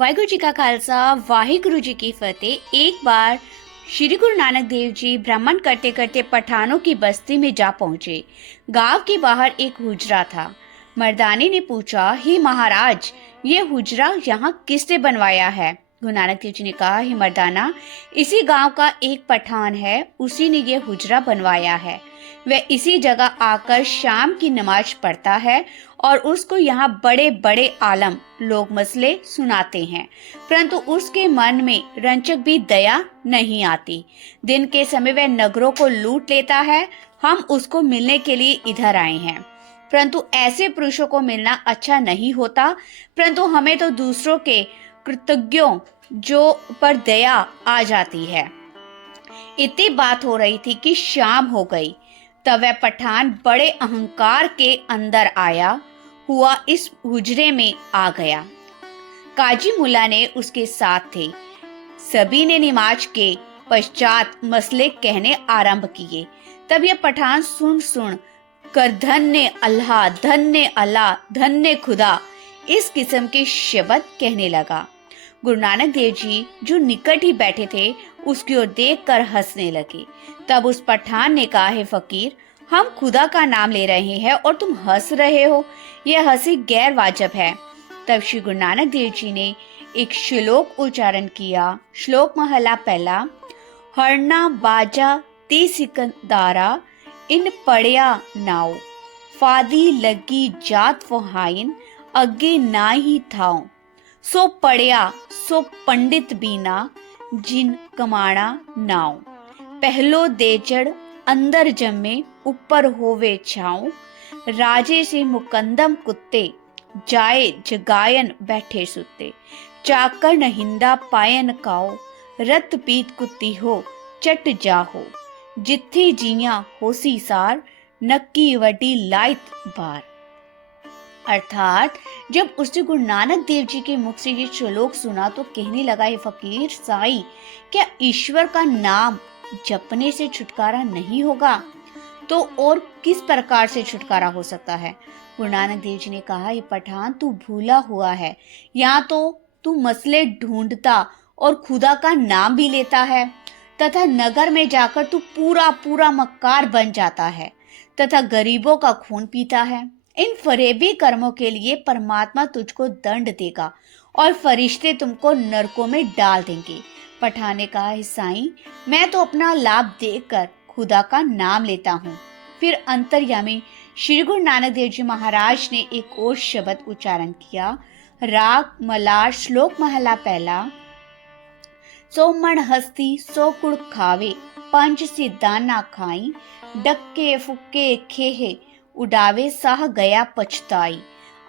वाहिगुरु जी का खालसा वाहिगुरु जी की फतेह। एक बार श्री गुरु नानक देव जी भ्रमण करते करते पठानों की बस्ती में जा पहुंचे। गांव के बाहर एक हुजरा था। मर्दाने ने पूछा, हे महाराज, ये हुजरा यहाँ किसने बनवाया है? गुरु नानक देव जी ने कहा, हे मर्दाना, इसी गांव का एक पठान है, उसी ने ये हुजरा बनवाया है। वह इसी जगह आकर शाम की नमाज पढ़ता है और उसको यहाँ बड़े बड़े आलम लोग मसले सुनाते हैं, परंतु उसके मन में रंचक भी दया नहीं आती। दिन के समय वह नगरों को लूट लेता है। हम उसको मिलने के लिए इधर आए हैं, परंतु ऐसे पुरुषों को मिलना अच्छा नहीं होता, परंतु हमें तो दूसरों के कृतज्ञों जो पर दया आ जाती है। इतनी बात हो रही थी कि शाम हो गई। तब वह पठान बड़े अहंकार के अंदर आया हुआ इस हुजरे में आ गया। काजी मुल्ला ने उसके साथ थे। सभी ने नमाज के पश्चात मसले कहने आरंभ किए। तब यह पठान सुन सुन कर धन्य अल्लाह, धन्य अल्लाह, धन्य खुदा, इस किस्म के शब्द कहने लगा। गुरु नानक देव जी जो निकट ही बैठे थे उसकी ओर देखकर हंसने लगे। तब उस पठान ने कहा, हे फकीर, हम खुदा का नाम ले रहे हैं और तुम हंस रहे हो, यह हंसी गैर वाजब है। तब श्री गुरु नानक देव जी ने एक श्लोक उच्चारण किया। श्लोक महला पहला। हरना बाजा ती सिकंदारा इन पड़िया नाव, फादी लगी जात फहाइन अगे ना ही थाओ, सो पड़िया सो पंडित बीना जिन कमाना नाव, पहलो देजड़ अंदर जमे ऊपर होवे छाऊं, राजे से मुकंदम कुत्ते जाए जगायन बैठे सुते, चाकर नहिंदा पायन काओ, रत पीत कुत्ती हो चट जाहो, जिथे जिया होसी सार नक्की वडी लाइत बार। अर्थात जब उसने गुरु नानक देव जी के मुख से ये श्लोक सुना तो कहने लगा, हे फकीर साईं, क्या ईश्वर का नाम जपने से छुटकारा नहीं होगा तो और किस प्रकार से छुटकारा हो सकता है? गुरु नानक देव जी ने कहा, हे पठान, तू भूला हुआ है। यहाँ तो तू मसले ढूंढता और खुदा का नाम भी लेता है, तथा नगर में जाकर तू पूरा पूरा मक्कार बन जाता है तथा गरीबों का खून पीता है। इन फरेबी कर्मों के लिए परमात्मा तुझको दंड देगा और फरिश्ते तुमको नरकों में डाल देंगे। पठान ने कहा, साईं, मैं तो अपना लाभ देखकर खुदा का नाम लेता हूँ। फिर अंतर्यामी श्री गुरु नानक देव जी महाराज ने एक और शब्द उच्चारण किया। राग मलार श्लोक महला पहला। सो मण हस्ती सो कुड़ खावे, पंच से दाना खाई, डक्के फुक्के खेहे उड़ावे साह गया पछताई,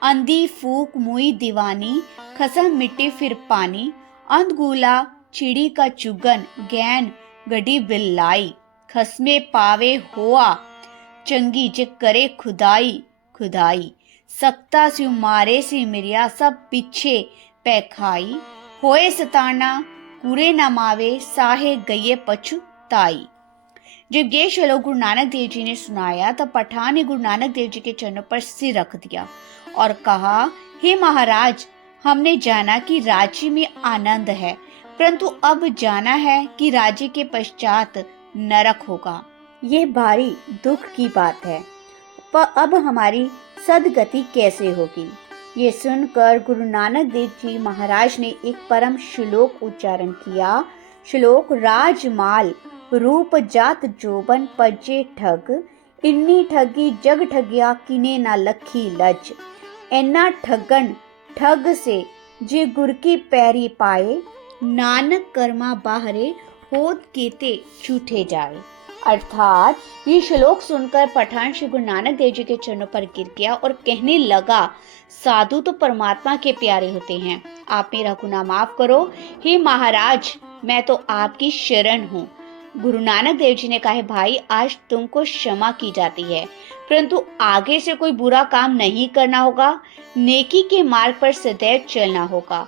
अंधी फूक मुई दीवानी, खसम मिट्टी फिर पानी, अंधगूला चिड़ी का चुगन गैन गडी बिल्लाई, खसमे पावे होआ चंगी जे करे खुदाई खुदाई, सकता स्यु मारे सी मिरिया सब पीछे पैखाई, होए सताना कुरे न मावे साहे गये पछुताई। जब ये श्लोक गुरु नानक देव जी ने सुनाया तब पठान ने गुरु नानक देव जी के चरणों पर सिर रख दिया और कहा, हे महाराज, हमने जाना कि राज्य में आनंद है, परंतु अब जाना है कि राज्य के पश्चात नरक होगा। ये भारी दुख की बात है, पर अब हमारी सदगति कैसे होगी? ये सुनकर गुरु नानक देव जी महाराज ने एक परम श्लोक उच्चारण किया। श्लोक। राजमाल रूप जात जोबन पजे ठग, इन्नी ठगी जग ठगिया किने ना लखी लज, एना ठगन ठग से जे गुर की पैरी पाए, नानक कर्मा बाहरे होत केते छूटे जाए। अर्थात ये श्लोक सुनकर पठान श्री गुरु नानक देव जी के चरणों पर गिर गया और कहने लगा, साधु तो परमात्मा के प्यारे होते हैं, आप मेरा गुनाह माफ करो। हे महाराज, मैं तो आपकी शरण हूँ। गुरु नानक देव जी ने कहा, भाई, आज तुमको क्षमा की जाती है, परंतु आगे से कोई बुरा काम नहीं करना होगा, नेकी के मार्ग पर सदैव चलना होगा।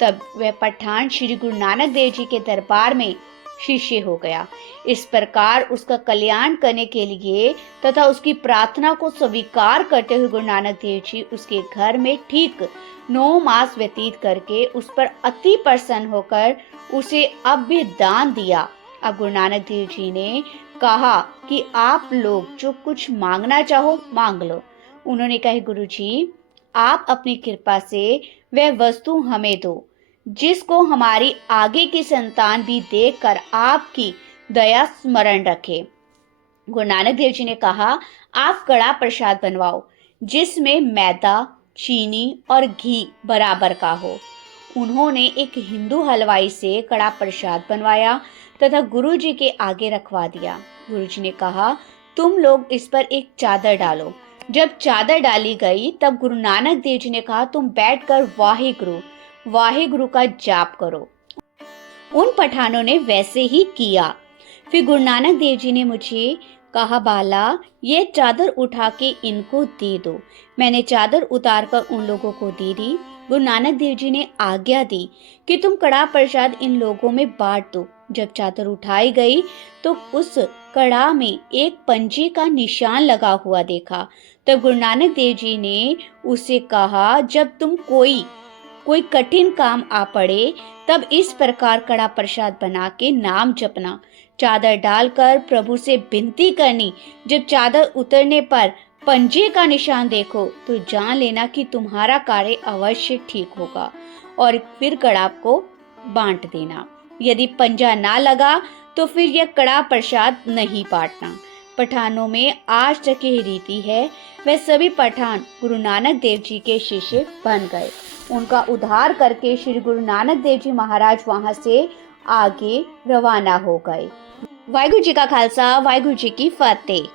तब वह पठान श्री गुरु नानक देव जी के दरबार में शिष्य हो गया। इस प्रकार उसका कल्याण करने के लिए तथा उसकी प्रार्थना को स्वीकार करते हुए गुरु नानक देव जी उसके घर में ठीक 9 मास व्यतीत करके उस पर अति प्रसन्न होकर उसे अब भी दान दिया। अब गुरु नानक देव जी ने कहा कि आप लोग जो कुछ मांगना चाहो मांग लो। उन्होंने कहा, गुरु जी आप अपनी कृपा से वह वस्तु हमें दो जिसको हमारी आगे की संतान भी देखकर आपकी दया स्मरण रखे। गुरु नानक देव जी ने कहा, आप कड़ा प्रसाद बनवाओ जिसमें मैदा, चीनी और घी बराबर का हो। उन्होंने एक हिंदू हलवाई से कड़ा प्रसाद बनवाया तथा गुरु जी के आगे रखवा दिया। गुरु जी ने कहा, तुम लोग इस पर एक चादर डालो। जब चादर डाली गई तब गुरु नानक देव जी ने कहा, तुम बैठकर वाहिगुरु वाहिगुरु का जाप करो। उन पठानों ने वैसे ही किया। फिर गुरु नानक देव जी ने मुझे कहा, बाला ये चादर उठा के इनको दे दो। मैंने चादर उतारकर उन लोगों को दे दी। गुरु नानक देव जी ने आज्ञा दी कि तुम कड़ा प्रसाद इन लोगों में बांट दो। जब चादर उठाई गई तो उस कड़ा में एक पंजे का निशान लगा हुआ देखा। तब गुरु नानक देव जी ने उसे कहा, जब तुम कोई कठिन काम आ पड़े तब इस प्रकार कड़ा प्रसाद बना के नाम जपना, चादर डालकर प्रभु से विनती करनी। जब चादर उतरने पर पंजे का निशान देखो तो जान लेना कि तुम्हारा कार्य अवश्य ठीक होगा और फिर कड़ा को बांट देना। यदि पंजा ना लगा तो फिर यह कड़ा प्रसाद नहीं बांटना। पठानों में आज तक यह रीति है। वह सभी पठान गुरु नानक देव जी के शिष्य बन गए। उनका उद्धार करके श्री गुरु नानक देव जी महाराज वहां से आगे रवाना हो गए। वाहिगुरु जी का खालसा, वाहिगुरु जी की फतेह।